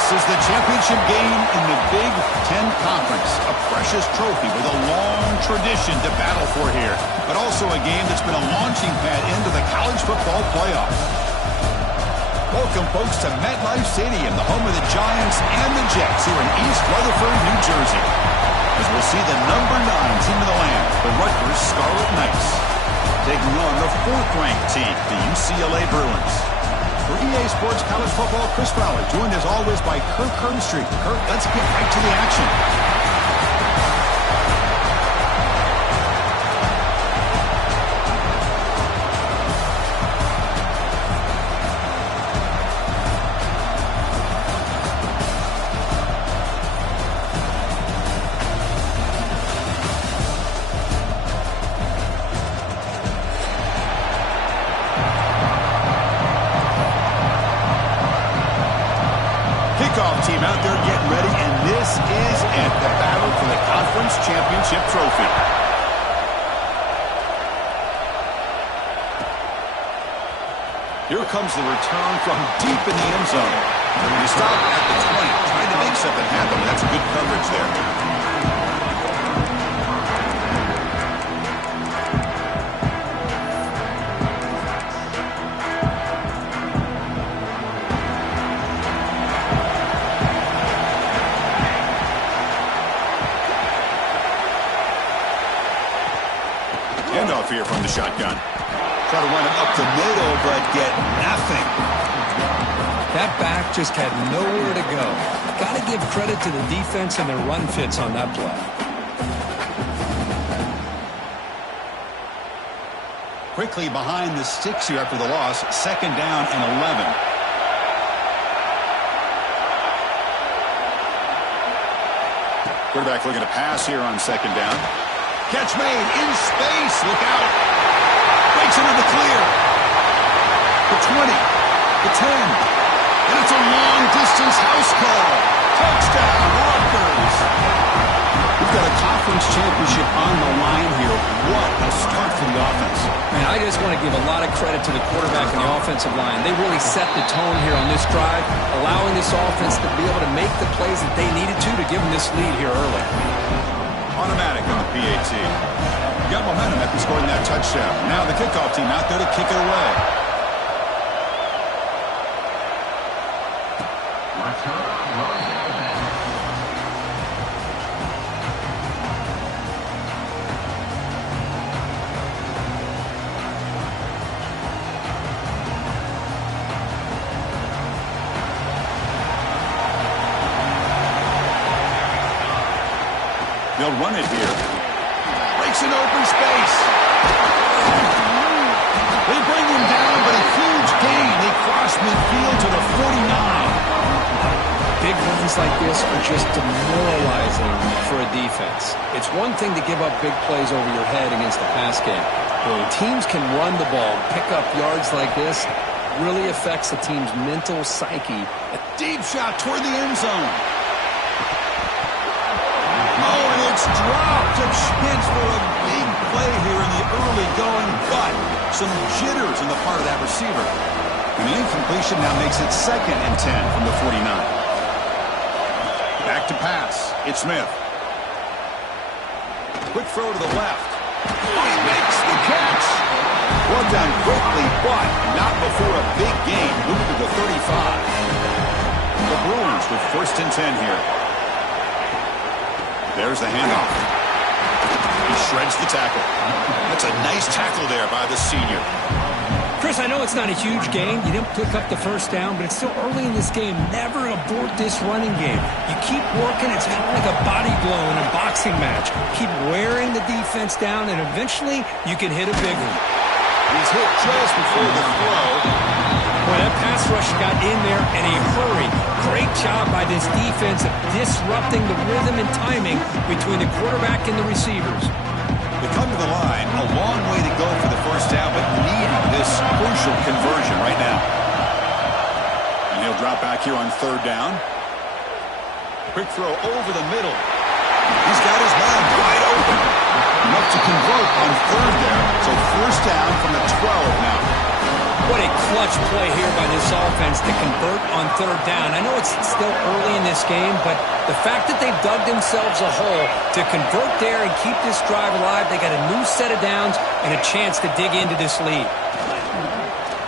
This is the championship game in the Big Ten Conference. A precious trophy with a long tradition to battle for here. But also a game that's been a launching pad into the college football playoff. Welcome, folks, to MetLife Stadium, the home of the Giants and the Jets here in East Rutherford, New Jersey. As we'll see the number 9 team of the land, the Rutgers Scarlet Knights, taking on the 4th-ranked team, the UCLA Bruins. For EA Sports College Football, Chris Fowler, joined as always by Kirk Herbstreit. Kirk, let's get right to the action. Team out there getting ready, and this is it, the battle for the conference championship trophy. Here comes the return from deep in the end zone. They stop at the 20, trying to make something happen. That's good coverage there. Handoff here from the shotgun. Try to run it up the middle, but get nothing. That back just had nowhere to go. Got to give credit to the defense and their run fits on that play. Quickly behind the sticks here after the loss. 2nd down and 11. Quarterback looking to pass here on 2nd down. Catch made in space. Look out. Breaks into the clear. The 20. The 10. And it's a long-distance house call. Touchdown, Rutgers. We've got a conference championship on the line here. What a start for the offense. And I just want to give a lot of credit to the quarterback and the offensive line. They really set the tone here on this drive, allowing this offense to be able to make the plays that they needed to give them this lead here early. Automatic on the PAT. Got momentum after scoring that touchdown. Now the kickoff team out there to kick it away. They'll run it here. Breaks an open space. They bring him down, but a huge gain. They cross midfield to the 49. Big runs like this are just demoralizing for a defense. It's one thing to give up big plays over your head against the pass game. When teams can run the ball, pick up yards like this, really affects the team's mental psyche. A deep shot toward the end zone. Oh, and it's dropped. A chance for a big play here in the early going, but some jitters on the part of that receiver. And the incompletion now makes it 2nd and 10 from the 49. Back to pass. It's Smith. Quick throw to the left. Oh, he makes the catch. Well done quickly, but not before a big gain. Moving to the 35. The Bruins with 1st and 10 here. There's the handoff. He shreds the tackle. That's a nice tackle there by the senior. Chris, I know it's not a huge gain. You didn't pick up the 1st down, but it's still early in this game. Never abort this running game. You keep working. It's kind of like a body blow in a boxing match. Keep wearing the defense down, and eventually you can hit a big one. He's hit just before the throw. Boy, that pass rush got in there in a hurry. Great job by this defense of disrupting the rhythm and timing between the quarterback and the receivers. They come to the line, a long way to go for the 1st down, but needing this crucial conversion right now. And he'll drop back here on 3rd down. Quick throw over the middle. He's got his man wide open. Enough to convert on 3rd there. So 1st down from the 12 now. What a clutch play here by this offense to convert on third down. I know it's still early in this game, but the fact that they've dug themselves a hole to convert there and keep this drive alive, they got a new set of downs and a chance to dig into this lead.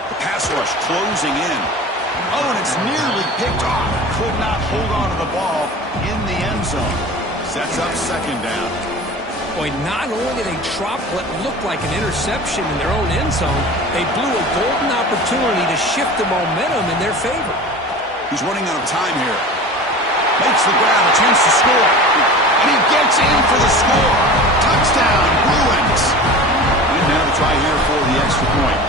The pass rush closing in. Oh, and it's nearly picked off. Could not hold on to the ball in the end zone. Sets up second down. Boy, not only did they drop what looked like an interception in their own end zone, they blew a golden opportunity to shift the momentum in their favor. He's running out of time here. Makes the grab, a chance to score. And he gets in for the score. Touchdown, Bruins. And now to try here for the extra point.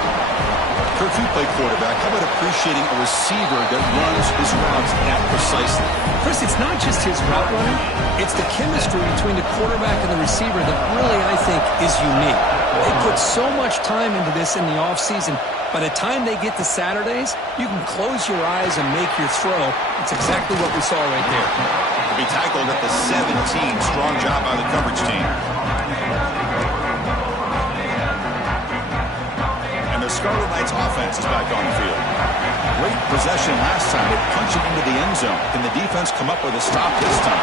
Kirk, you play quarterback. How about appreciating a receiver that runs his routes that precisely? Chris, it's not just his route running. It's the chemistry between the quarterback and the receiver that really, I think, is unique. They put so much time into this in the offseason. By the time they get to Saturdays, you can close your eyes and make your throw. It's exactly what we saw right there. To be tackled at the 17. Strong job by the coverage team. The Scarlet Knights offense is back on the field. Great possession last time. They punch it into the end zone. Can the defense come up with a stop this time?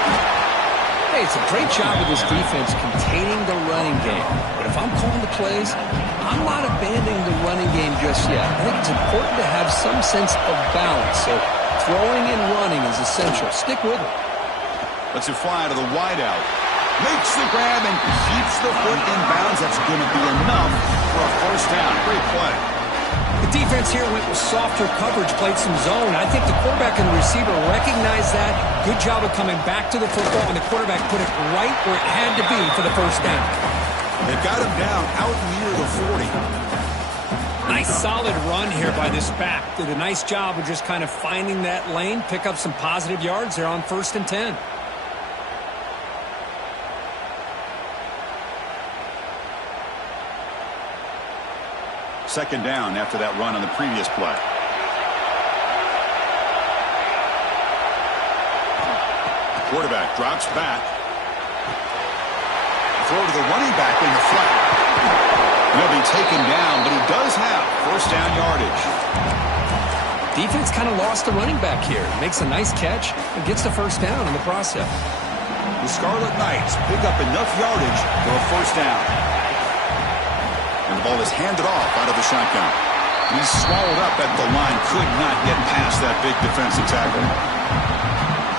Hey, it's a great job of this defense containing the running game. But if I'm calling the plays, I'm not abandoning the running game just yet. I think it's important to have some sense of balance. So throwing and running is essential. Stick with it. Let's fly to the wideout. Makes the grab and keeps the foot in bounds. That's going to be enough for a first down. Great play. The defense here went with softer coverage, played some zone. I think the quarterback and the receiver recognized that. Good job of coming back to the football, and the quarterback put it right where it had to be for the first down. They've got him down out near the 40. Nice solid run here by this back. Did a nice job of just kind of finding that lane, pick up some positive yards there on 1st and 10. Second down after that run on the previous play. Quarterback drops back. Throw to the running back in the flat. He'll be taken down, but he does have first down yardage. Defense kind of lost the running back here. Makes a nice catch and gets the first down in the process. The Scarlet Knights pick up enough yardage for a first down. And the ball is handed off out of the shotgun. He's swallowed up at the line. Could not get past that big defensive tackle.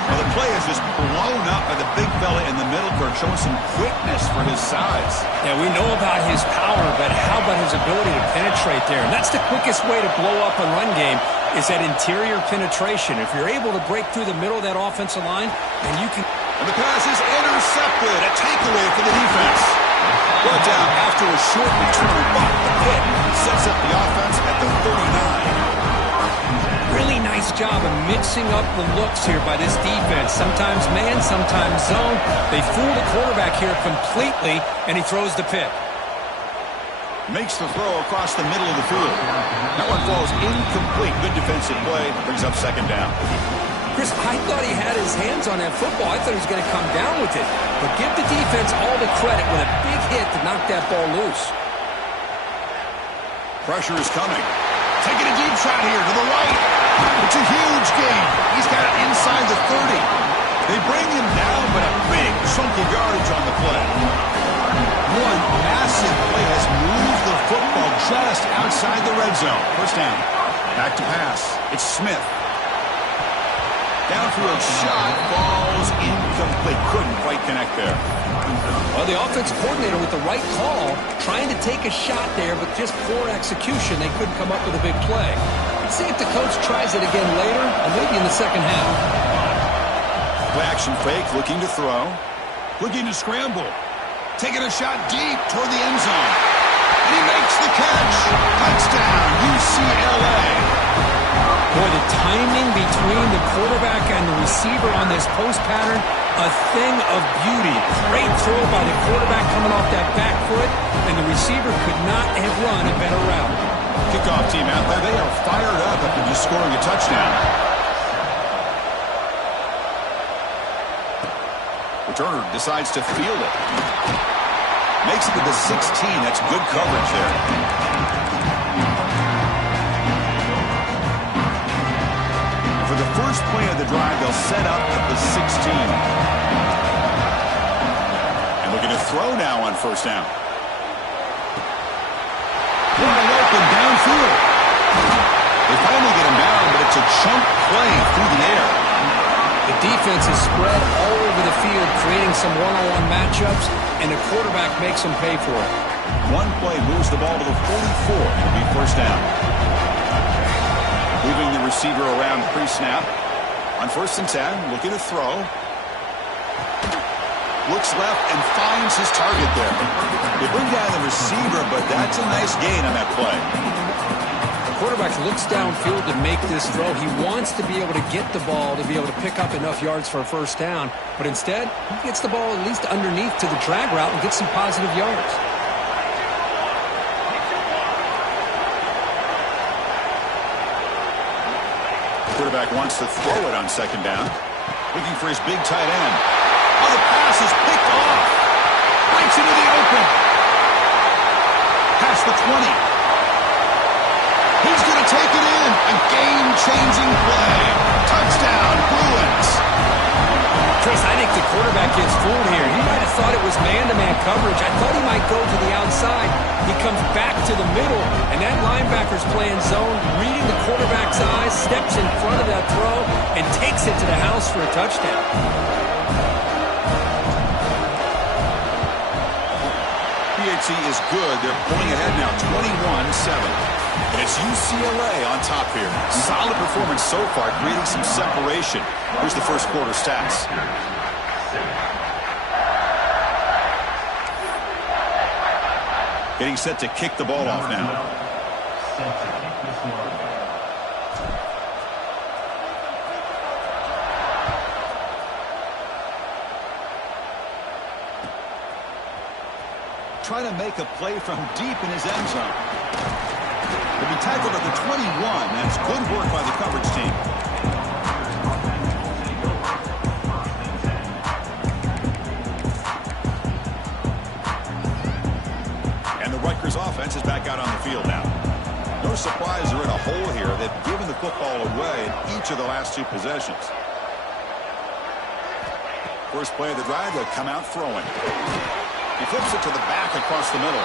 Well, the play is just blown up by the big fella in the middle, Kirk, showing some quickness for his size. Yeah, we know about his power, but how about his ability to penetrate there? And that's the quickest way to blow up a run game, is that interior penetration. If you're able to break through the middle of that offensive line, then you can... And the pass is intercepted. A takeaway for the defense. Brought down after a short return, but the pit sets up the offense at the 39. Really nice job of mixing up the looks here by this defense. Sometimes man, sometimes zone. They fool the quarterback here completely, and he throws the pick. Makes the throw across the middle of the field. That one falls incomplete. Good defensive play. Brings up second down. Chris, I thought he had his hands on that football. I thought he was going to come down with it. But give the defense all the credit with a big hit to knock that ball loose. Pressure is coming. Taking a deep shot here to the right. It's a huge gain. He's got it inside the 30. They bring him down, but a big chunk of yardage on the play. One massive play has moved the football just outside the red zone. First down. Back to pass. It's Smith. Downfield shot falls incomplete. Couldn't quite connect there. Well, the offensive coordinator with the right call, trying to take a shot there, but just poor execution. They couldn't come up with a big play. Let's see if the coach tries it again later, or maybe in the second half. Play action fake, looking to throw. Looking to scramble. Taking a shot deep toward the end zone. And he makes the catch. Touchdown, UCLA. Boy, the timing between the quarterback and the receiver on this post pattern, a thing of beauty. Great throw by the quarterback coming off that back foot, and the receiver could not have run a better route. Kickoff team out there, they are fired up after just scoring a touchdown. Returner decides to field it. Makes it to the 16. That's good coverage there. For the first play of the drive, they'll set up at the 16. And looking to throw now on first down. Wide open downfield. They finally get him down, but it's a chunk play through the air. The defense is spread all over the field, creating some one-on-one matchups, and the quarterback makes them pay for it. One play moves the ball to the 44. It'll be first down. Moving the receiver around pre-snap. On 1st and 10, looking to throw. Looks left and finds his target there. They bring down the receiver, but that's a nice gain on that play. The quarterback looks downfield to make this throw. He wants to be able to get the ball to be able to pick up enough yards for a first down, but instead, he gets the ball at least underneath to the drag route and gets some positive yards. Quarterback wants to throw it on 2nd down. Looking for his big tight end. Oh, the pass is picked off. Breaks into the open. Past the 20. He's going to take it in. A game-changing play. Touchdown, Bruins. Chris, I think the quarterback gets fooled here. He might have thought it was man-to-man coverage. I thought he might go to the outside. He comes back to the middle, and that linebacker's playing zone, reading the quarterback's eyes, steps in front of that throw, and takes it to the house for a touchdown. PHC is good. They're pulling ahead now, 21-7. And it's UCLA on top here. Solid performance so far, creating some separation. Here's the first quarter stats. Getting set to kick the ball off now. Trying to make a play from deep in his end zone. He'll be tackled at the 21. That's good work by the coverage team. And the Rutgers offense is back out on the field now. No surprise they're in a hole here. They've given the football away in each of the last 2 possessions. First play of the drive, they'll come out throwing. He flips it to the back across the middle.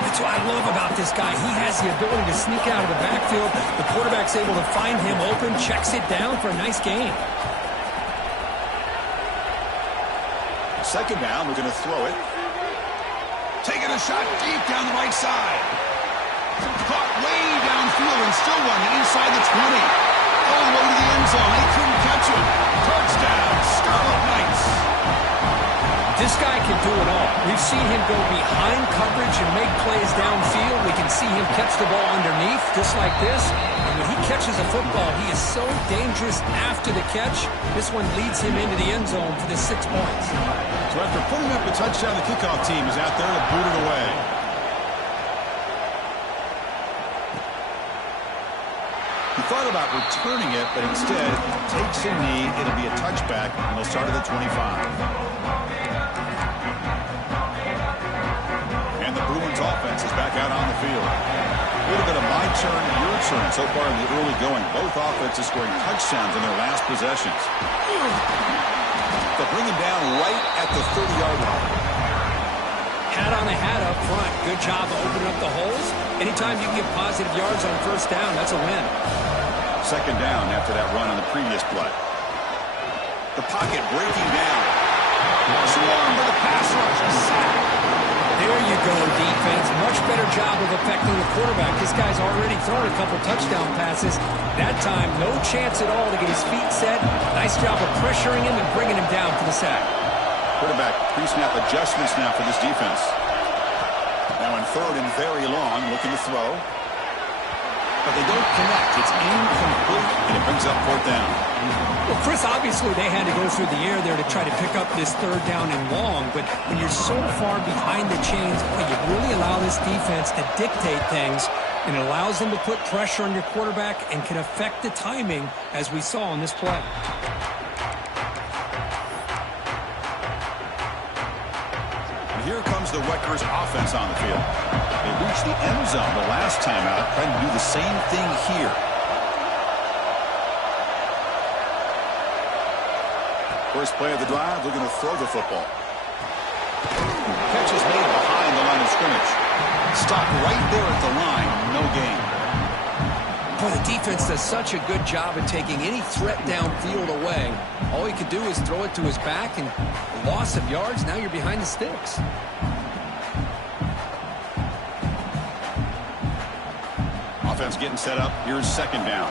That's what I love about this guy. He has the ability to sneak out of the backfield. The quarterback's able to find him open, checks it down for a nice gain. 2nd down, we're going to throw it. Taking a shot deep down the right side. Caught way downfield and still running inside the 20. All the way to the end zone. They couldn't catch it. Touchdown, Scarlet Knights. This guy can do it all. We've seen him go behind coverage and make plays downfield. We can see him catch the ball underneath, just like this. And when he catches a football, he is so dangerous after the catch. This one leads him into the end zone for the 6 points. So after putting up the touchdown, the kickoff team is out there to boot it away. He thought about returning it, but instead takes a knee. It'll be a touchback, and they'll start at the 25. And the Bruins offense is back out on the field. A little bit of my turn, your turn so far in the early going. Both offenses scoring touchdowns in their last possessions. They'll bring him down right at the 30-yard line. Hat on a hat up front. Good job of opening up the holes. Anytime you can get positive yards on first down, that's a win. 2nd down after that run on the previous play. The pocket breaking down. Swarm with a pass rush. A sack. There you go, defense. Much better job of affecting the quarterback. This guy's already thrown a couple touchdown passes. That time, no chance at all to get his feet set. Nice job of pressuring him and bringing him down for the sack. Quarterback pre-snap adjustments now for this defense. Now in 3rd and very long, looking to throw. But they don't connect. It's incomplete, and it brings up 4th down. Well, Chris, obviously they had to go through the air there to try to pick up this 3rd down and long, but when you're so far behind the chains, you really allow this defense to dictate things, and it allows them to put pressure on your quarterback and can affect the timing, as we saw on this play. Here comes the Rutgers offense on the field. They reached the end zone the last time out, trying to do the same thing here. First play of the drive, looking to throw the football. Catch is made behind the line of scrimmage. Stopped right there at the line. No gain. Boy, the defense does such a good job at taking any threat downfield away. All he could do is throw it to his back, and loss of yards, now you're behind the sticks. Offense getting set up. Here's second down.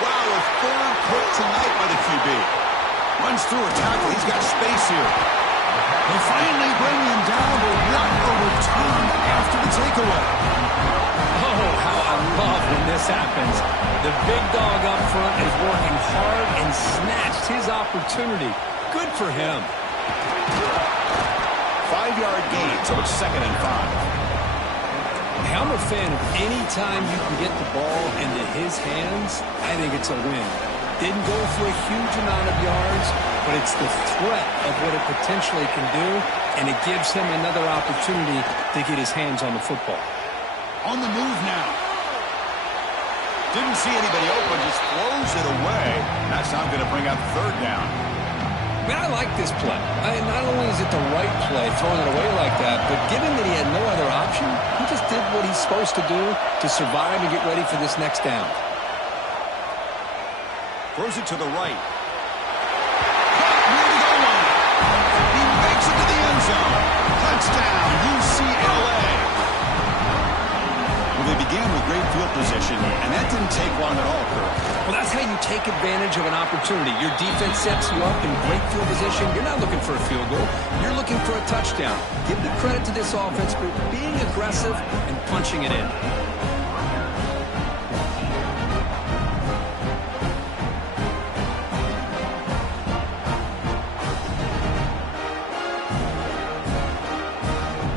Wow, a third put tonight by the QB. Runs through a tackle. He's got space here. They finally bring him down, but what a return after the takeaway. Oh, how I love when this happens. The big dog up front is working hard and snatched his opportunity. Good for him. 5-yard gain, so it's 2nd and 5. I'm a fan of any time you can get the ball into his hands. I think it's a win. Didn't go for a huge amount of yards, but it's the threat of what it potentially can do, and it gives him another opportunity to get his hands on the football. On the move now. Didn't see anybody open, just throws it away. That's not going to bring up third down. Man, I like this play. Not only is it the right play, throwing it away like that, but given that he had no other option, he just did what he's supposed to do to survive and get ready for this next down. Throws it to the right. Near the goal line. He makes it to the end zone. Touchdown, UCLA. Well, they began with great field position, and that didn't take long at all, Kirk. Well, that's how you take advantage of an opportunity. Your defense sets you up in great field position. You're not looking for a field goal. You're looking for a touchdown. Give the credit to this offense for being aggressive and punching it in.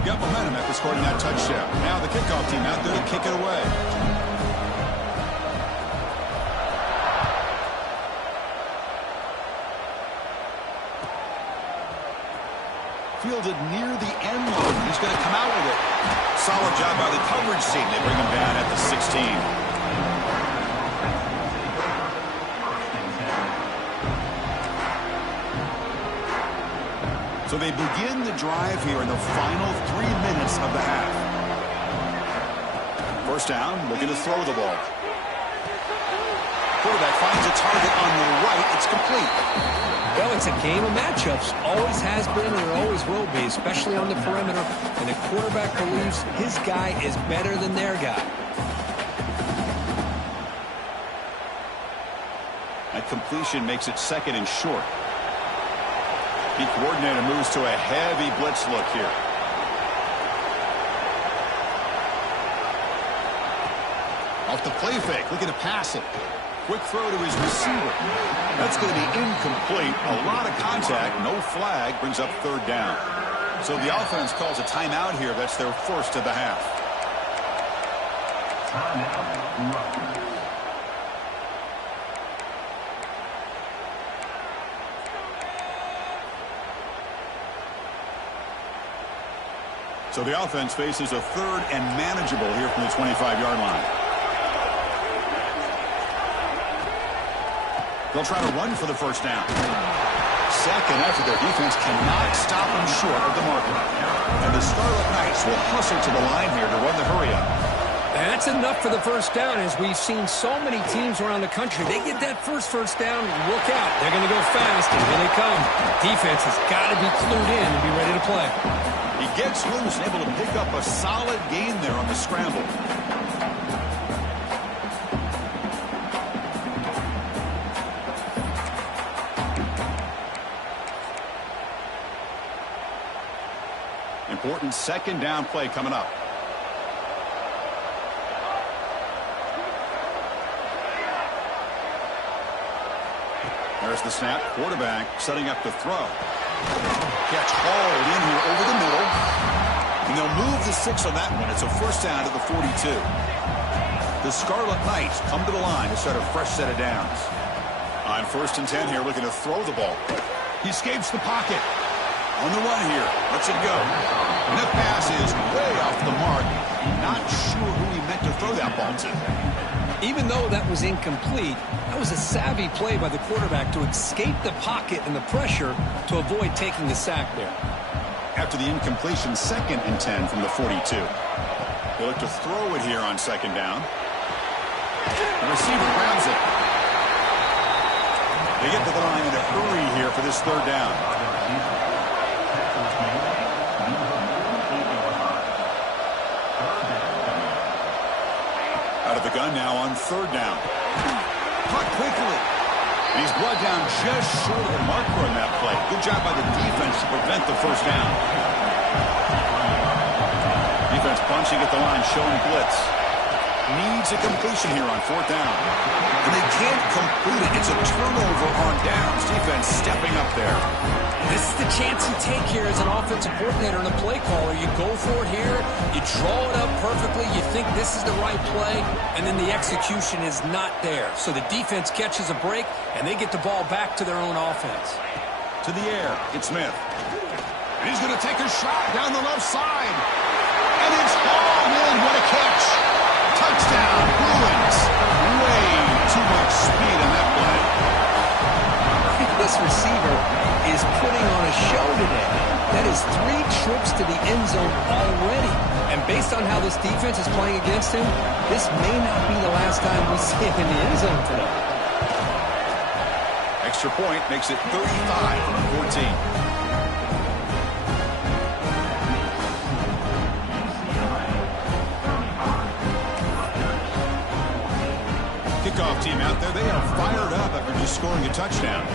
Got momentum after scoring that touchdown. Now the kickoff team out there to kick it away. Fielded near the end line. He's going to come out with it. Solid job by the coverage team. They bring him down at the 16. So they begin the drive here in the final 3 minutes of the half. First down, looking to throw the ball. Quarterback finds a target on the right. It's complete. Well, it's a game of matchups. Always has been and it always will be, especially on the perimeter. And the quarterback believes his guy is better than their guy. That completion makes it 2nd and short. The coordinator moves to a heavy blitz look here. Off the play fake, looking to pass it. Quick throw to his receiver. That's going to be incomplete. A lot of contact, no flag, brings up third down. So the offense calls a timeout here. That's their first of the half. So the offense faces a third and manageable here from the 25-yard line. They'll try to run for the first down. Second after their defense cannot stop them short of the marker. And the Scarlet Knights will hustle to the line here to run the hurry up. That's enough for the first down, as we've seen so many teams around the country. They get that first down, look out. They're going to go fast, and here they come. Defense has got to be clued in and be ready to play. He gets loose and able to pick up a solid gain there on the scramble. Important second down play coming up. There's the snap. Quarterback setting up to throw. Catch hauled in here over the middle. And they'll move the 6 on that one. It's a first down at the 42. The Scarlet Knights come to the line to start a fresh set of downs. On 1st and 10 here, looking to throw the ball. He escapes the pocket. On the run here. Lets it go. And the pass is way off the mark. Not sure who he meant to throw that ball to. Even though that was incomplete, that was a savvy play by the quarterback to escape the pocket and the pressure to avoid taking the sack there. After the incompletion, 2nd and 10 from the 42. They look to throw it here on 2nd down. The receiver grabs it. They get to the line in a hurry here for this 3rd down. Out of the gun now on 3rd down. Caught quickly. And he's brought down just short of the marker on that play. Good job by the defense to prevent the 1st down. Defense bunching at the line, showing blitz. Needs a completion here on 4th down. And they can't complete it. It's a turnover on downs. Defense stepping up there. This is the chance you take here as an offensive coordinator and a play caller. You go for it here. You draw it up perfectly. You think this is the right play, and then the execution is not there. So the defense catches a break, and they get the ball back to their own offense. To the air, it's Smith. And he's going to take a shot down the left side. And it's hauled in. What a catch. Touchdown, Bruins. Way too much speed on that play. This receiver is putting on a show today. That is 3 trips to the end zone already. And based on how this defense is playing against him, this may not be the last time we see him in the end zone today. Extra point makes it 35-14. Kickoff team out there. They are fired up after just scoring a touchdown.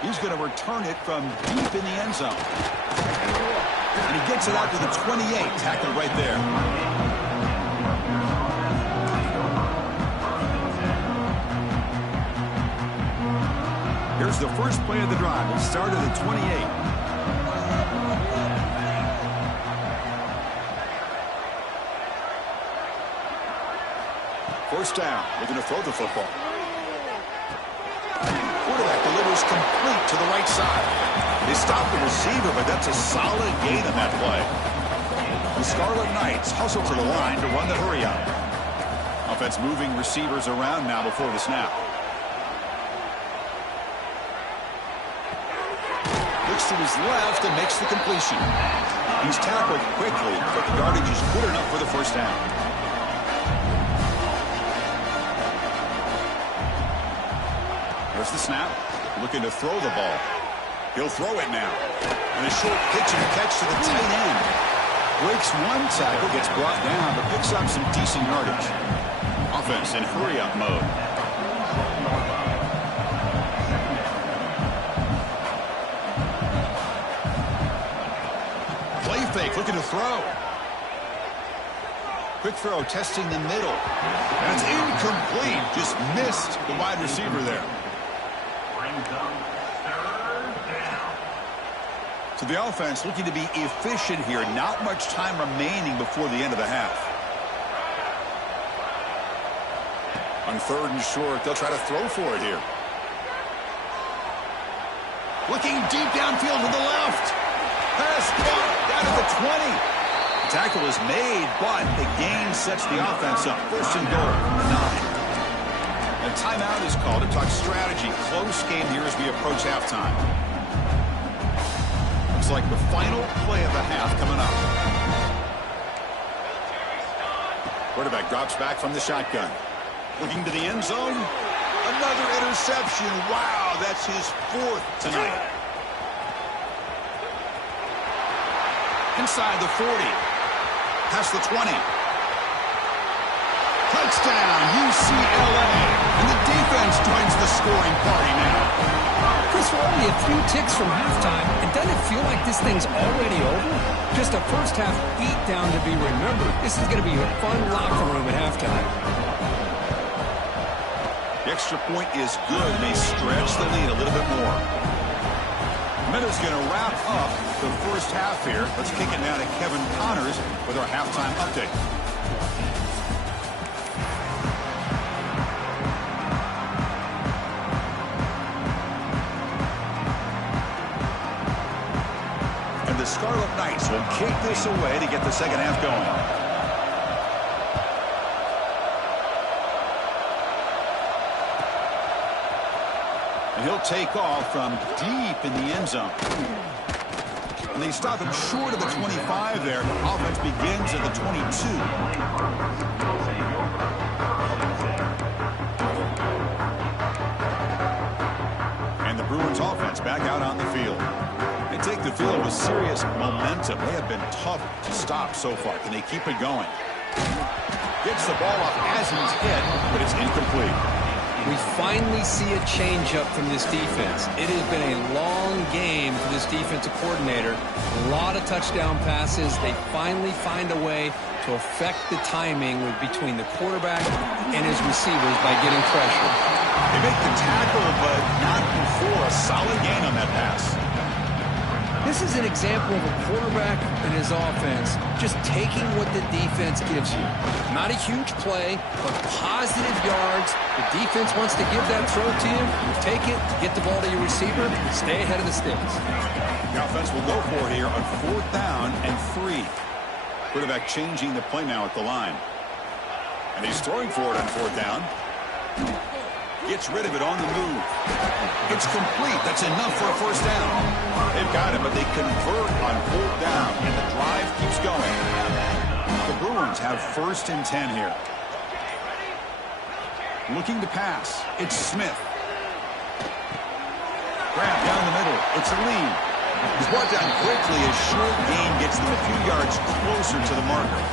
He's going to return it from deep in the end zone. And he gets it out to the 28. Tackled right there. Here's the first play of the drive. It started at 28. First down. Looking to throw the football. Quarterback delivers complete to the right side. They stop the receiver, but that's a solid gain on that play. The Scarlet Knights hustle to the line to run the hurry up. Offense moving receivers around now before the snap. Looks to his left and makes the completion. He's tackled quickly, but the yardage is good enough for the 1st down. There's the snap. Looking to throw the ball. He'll throw it now. And a short pitch and a catch to the tight end. Breaks one tackle, gets brought down, but picks up some decent yardage. Offense in hurry-up mode. Play fake, looking to throw. Quick throw, testing the middle. And it's incomplete. Just missed the wide receiver there. So the offense looking to be efficient here. Not much time remaining before the end of the half. On 3rd and short, they'll try to throw for it here. Looking deep downfield to the left. Pass caught down at the 20. The tackle is made, but the gain sets the offense up. 1st and goal, 9. A timeout is called to talk strategy. Close game here as we approach halftime. Looks like the final play of the half coming up. Quarterback drops back from the shotgun. Looking to the end zone. Another interception. Wow, that's his 4th tonight. Inside the 40. Past the 20. Touchdown, UCLA. And the defense joins the scoring party now. Chris, we're only a few ticks from halftime. It doesn't feel like this thing's already over. Just a first half beatdown to be remembered. This is going to be a fun locker room at halftime. The extra point is good. They stretch the lead a little bit more. Minutes going to wrap up the first half here. Let's kick it now to Kevin Connors with our halftime update. the Scarlet Knights will kick this away to get the second half going. And he'll take off from deep in the end zone. And they stop him short of the 25 there. Offense begins at the 22. And the Bruins offense back out on the field. They take the field with serious momentum. They have been tough to stop so far. Can they keep it going? Gets the ball off as he's hit, but it's incomplete. We finally see a change-up from this defense. It has been a long game for this defensive coordinator. A lot of touchdown passes. They finally find a way to affect the timing between the quarterback and his receivers by getting pressure. They make the tackle, but not before a solid gain on that pass. This is an example of a quarterback and his offense just taking what the defense gives you. Not a huge play, but positive yards. The defense wants to give that throw to you. You take it, get the ball to your receiver, stay ahead of the sticks. The offense will go for it here on 4th down and 3. Quarterback changing the play now at the line. And he's throwing for it on 4th down. Gets rid of it on the move. It's complete. That's enough for a first down. They've got it, but they convert on 4th down, and the drive keeps going. The Bruins have 1st and 10 here. Looking to pass. It's Smith. Grab down the middle. It's a lead. He's brought down quickly as short gain gets them a few yards closer to the marker.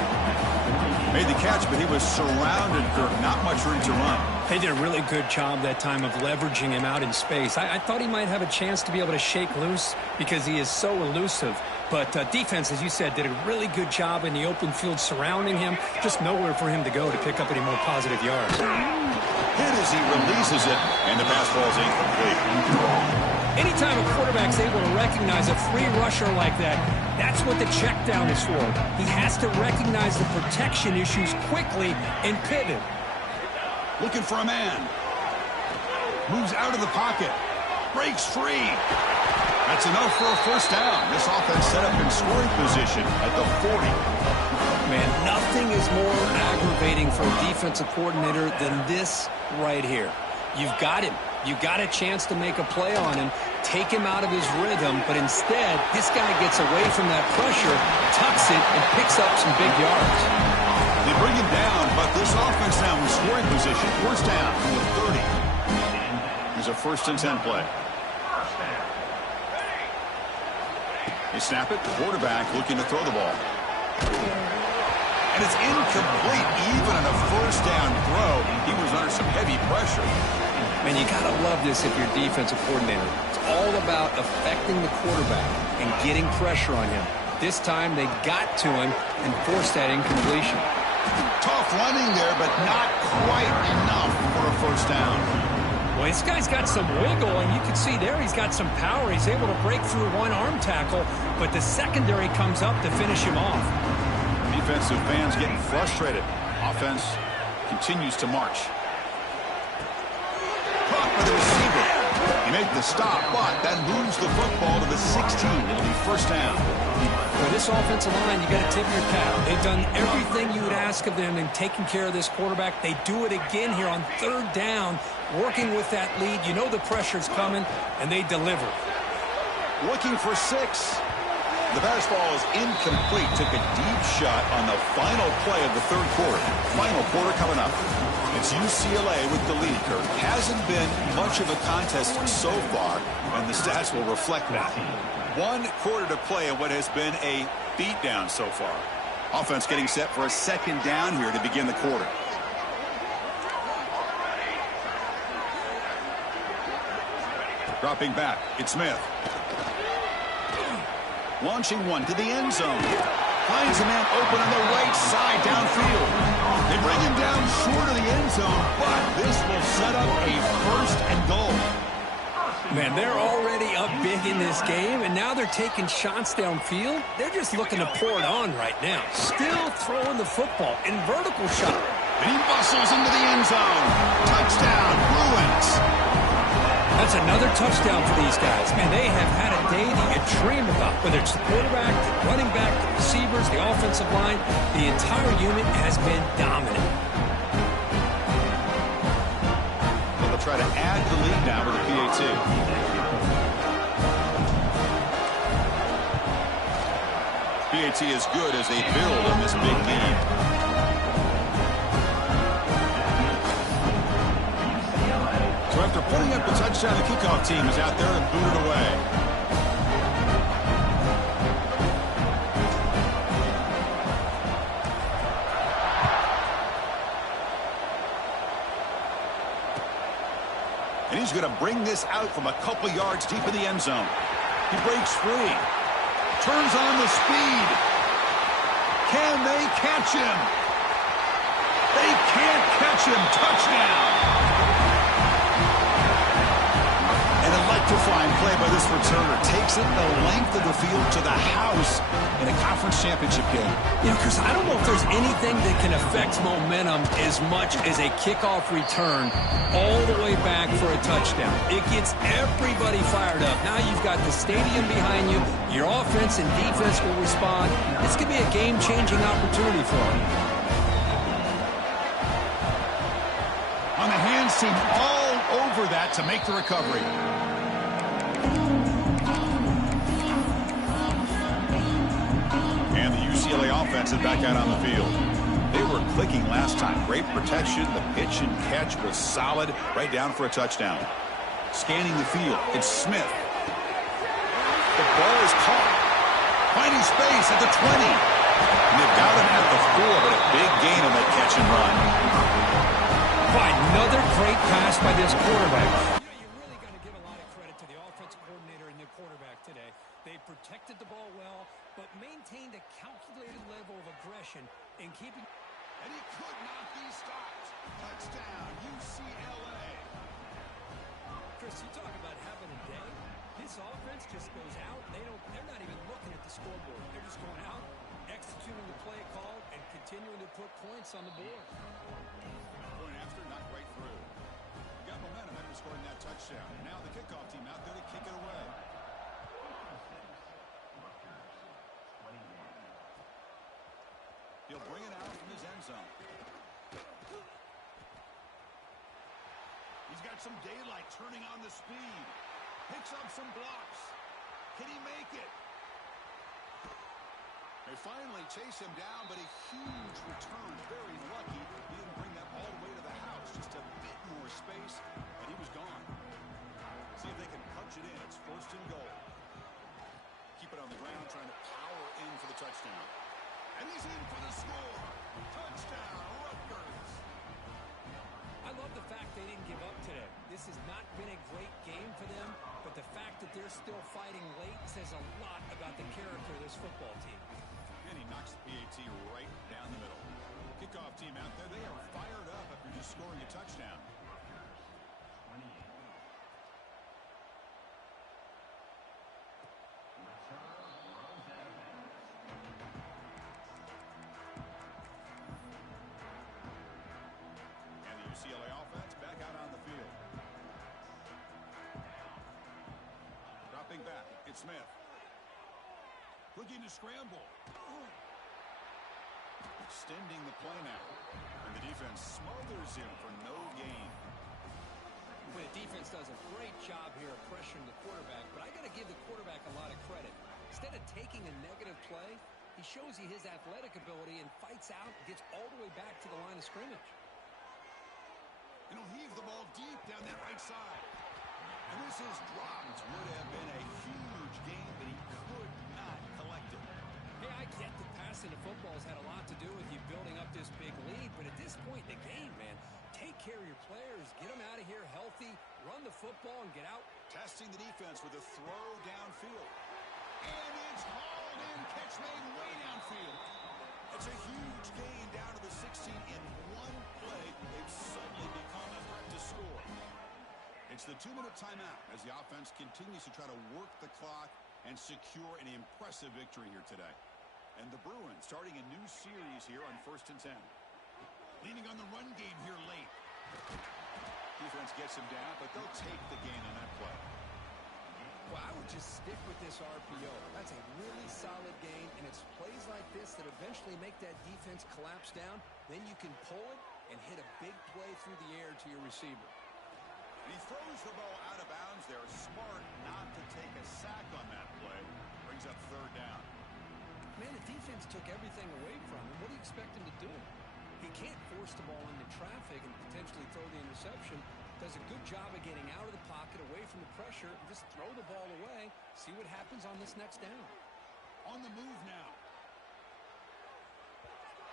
Made the catch, but he was surrounded, Kirk. Not much room to run. They did a really good job that time of leveraging him out in space. I thought he might have a chance to be able to shake loose because he is so elusive. But defense, as you said, did a really good job in the open field surrounding him. Just nowhere for him to go to pick up any more positive yards. Hit as he releases it, and the pass ball is incomplete. Anytime a quarterback's able to recognize a free rusher like that, that's what the check down is for. He has to recognize the protection issues quickly and pivot. Looking for a man. Moves out of the pocket. Breaks free. That's enough for a first down. This offense set up in scoring position at the 40. Man, nothing is more aggravating for a defensive coordinator than this right here. You've got him. You've got a chance to make a play on him, take him out of his rhythm, but instead, this guy gets away from that pressure, tucks it, and picks up some big yards. They bring him down, but this offense now in scoring position. First down from the 30. Here's a 1st and 10 play. They snap it. The quarterback looking to throw the ball. And it's incomplete. Even on a first down throw, he was under some heavy pressure. Man, you got to love this if you're defensive coordinator. It's all about affecting the quarterback and getting pressure on him. This time, they got to him and forced that incompletion. Tough running there, but not quite enough for a first down. Well, this guy's got some wiggle, and you can see there he's got some power. He's able to break through one arm tackle, but the secondary comes up to finish him off. Defensive fans getting frustrated. Offense continues to march. Caught by the receiver. He made the stop, but that moves the football to the 16. It'll be first down. For this offensive line, you got to tip your cap. They've done everything you would ask of them in taking care of this quarterback. They do it again here on 3rd down, working with that lead. You know the pressure's coming, and they deliver. Looking for 6. The pass ball is incomplete. Took a deep shot on the final play of the 3rd quarter. Final quarter coming up. It's UCLA with the lead, Kirk. Hasn't been much of a contest so far, and the stats will reflect that. 1 quarter to play in what has been a beatdown so far. Offense getting set for a 2nd down here to begin the quarter. Dropping back, it's Smith. Launching one to the end zone. Finds a man open on the right side downfield. They bring him down short of the end zone, but this will set up a 1st and goal. Man, they're already up big in this game, and now they're taking shots downfield. They're just looking to pour it on right now. Still throwing the football in vertical shot. And he bustles into the end zone. Touchdown, Bruins. That's That's another touchdown for these guys. Man, they have had a day that you dream about, whether it's the quarterback, the running back, the receivers, the offensive line. The entire unit has been dominant. They'll try to add the lead now with a PAT. PAT is good as they build on this big lead. So after putting up the touchdown, the kickoff team is out there to boot it away. And he's going to bring this out from a couple yards deep in the end zone. He breaks free. Turns on the speed. Can they catch him? They can't catch him. Touchdown. An electrifying play by this returner. Takes it the length of the field to the house in a conference championship game. You know, Chris, I don't know if there's anything that can affect momentum as much as a kickoff return all the way back for a touchdown. It gets everybody fired up. Now you've got the stadium behind you. Your offense and defense will respond. This could be a game-changing opportunity for them. On the hands team, all over that to make the recovery. And the UCLA offense is back out on the field. They were clicking last time. Great protection. The pitch and catch was solid. Right down for a touchdown. Scanning the field. It's Smith. The ball is caught. Finding space at the 20. And they've got him at the 4, but a big gain on that catch and run. By another great pass by this quarterback. You really got to give a lot of credit to the offensive coordinator and the quarterback today. They protected the ball well, but maintained a calculated level of aggression in keeping. And he could not be stopped. Touchdown, UCLA. Chris, you talk about having a day. This offense just goes out. They're not even looking at the scoreboard. They're just going out, executing the play call, and continuing to put points on the board. Point after, not right through. Got momentum after scoring that touchdown. Now the kickoff team out there to kick it away. He'll bring it out from his end zone. He's got some daylight turning on the speed. Picks up some blocks. Can he make it? They finally chase him down, but a huge return. Very lucky. He didn't bring that all the way to the house. Just a bit more space, and he was gone. See if they can punch it in. It's first and goal. Keep it on the ground, trying to power in for the touchdown. And he's in for the score. Touchdown, Rutgers. I love the fact they didn't give up today. This has not been a great game for them, but the fact that they're still fighting late says a lot about the character of this football team. And he knocks the PAT right down the middle. Kickoff team out there. They are fired up after just scoring a touchdown. And the UCLA offense back out on the field. Dropping back. It's Smith. Looking to scramble. Extending the play now. And the defense smothers him for no gain. The defense does a great job here of pressuring the quarterback, but I got to give the quarterback a lot of credit. Instead of taking a negative play, he shows you his athletic ability and fights out and gets all the way back to the line of scrimmage. And he'll heave the ball deep down that right side. And this is dropped. Would have been a huge gain, but he could not collect it. Hey, I get that passing the football has had a lot to do with you building up this big lead, but at this point in the game, man, take care of your players, get them out of here healthy, run the football, and get out. Testing the defense with a throw downfield. And it's hauled in, catch made way downfield. It's a huge gain down to the 16 in one play. They've suddenly become a threat to score. It's the 2-minute timeout as the offense continues to try to work the clock and secure an impressive victory here today. And the Bruins starting a new series here on 1st and 10. Leaning on the run game here late. Defense gets him down, but they'll take the gain on that play. just stick with this RPO. That's a really solid game, and it's plays like this that eventually make that defense collapse down. Then you can pull it and hit a big play through the air to your receiver. And he throws the ball out of bounds there. Smart not to take a sack on that play. Brings up third down. Man, the defense took everything away from him. What do you expect him to do? He can't force the ball into traffic and potentially throw the interception. Does a good job of getting out of the pocket, away from the pressure, and just throw the ball away. See what happens on this next down. On the move now.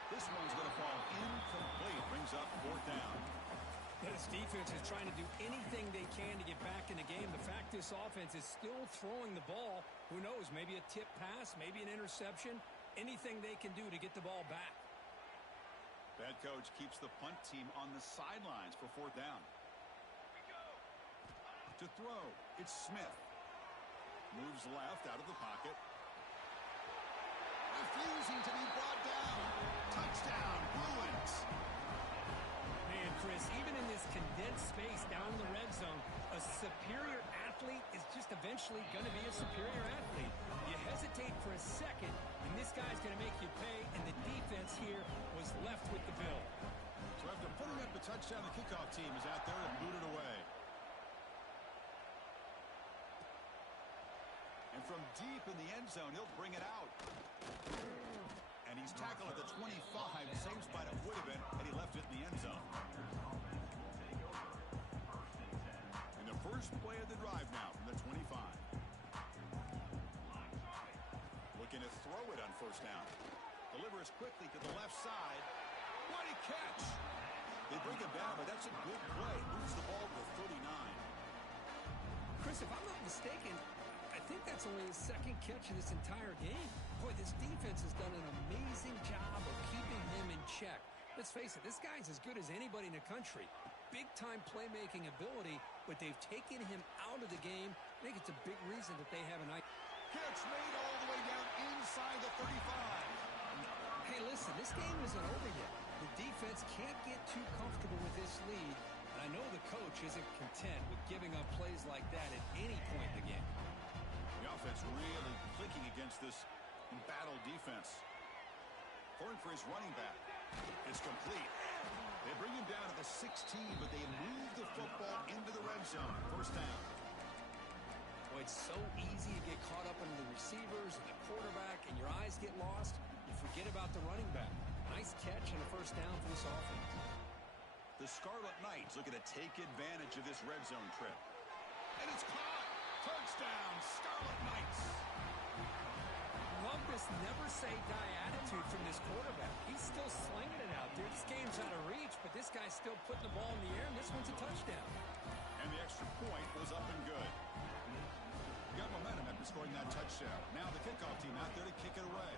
This one's going to fall incomplete. Brings up fourth down. This defense is trying to do anything they can to get back in the game. The fact this offense is still throwing the ball, who knows, maybe a tip pass, maybe an interception, anything they can do to get the ball back. Head coach keeps the punt team on the sidelines for fourth down. To throw, it's Smith. Moves left out of the pocket. Refusing to be brought down. Touchdown, Bruins. Man, Chris, even in this condensed space down in the red zone, a superior athlete is just eventually going to be a superior athlete. You hesitate for a second, and this guy's going to make you pay, and the defense here was left with the bill. So after putting up the touchdown, the kickoff team is out there and booted away. And from deep in the end zone, he'll bring it out. And he's tackled at the 25, same spot it would have been had he left it in the end zone. And the first play of the drive now from the 25. Looking to throw it on first down. Delivers quickly to the left side. What a catch! They bring him down, but that's a good play. Moves the ball to 39. Chris, if I'm not mistaken, I think that's only his second catch of this entire game. Boy, this defense has done an amazing job of keeping him in check. Let's face it, this guy's as good as anybody in the country. Big-time playmaking ability, but they've taken him out of the game. I think it's a big reason that they have a nice Catch made all the way down inside the 35. Hey, listen, this game isn't over yet. The defense can't get too comfortable with this lead, and I know the coach isn't content with giving up plays like that at any point in the game. The offense really clicking against this embattled defense. Going for his running back. It's complete. They bring him down to the 16, but they move the football into the red zone. First down. Boy, it's so easy to get caught up in the receivers and the quarterback, and your eyes get lost. You forget about the running back. Nice catch and a first down for this offense. The Scarlet Knights looking to take advantage of this red zone trip. And it's caught. Touchdown, Scarlet Knights. Love this never-say-die attitude from this quarterback. He's still slinging it out there. This game's out of reach, but this guy's still putting the ball in the air, and this one's a touchdown. And the extra point was up and good. Got momentum after scoring that touchdown. Now the kickoff team out there to kick it away.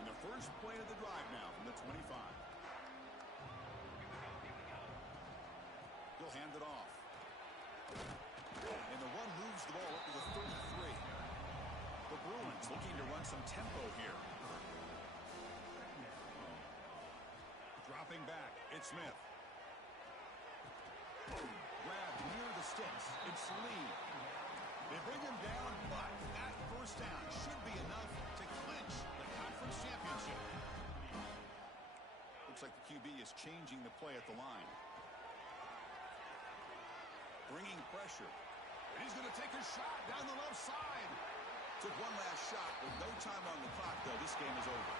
And the first play of the drive now from the 25. He'll hand it off. And the one moves the ball up to the 33. The Bruins looking to run some tempo here. Dropping back, it's Smith. Grab near the sticks, it's Lee. They bring him down, but that first down should be enough to clinch the conference championship. Looks like the QB is changing the play at the line. Bringing pressure. And he's going to take a shot down the left side. Took one last shot with no time on the clock, though. This game is over.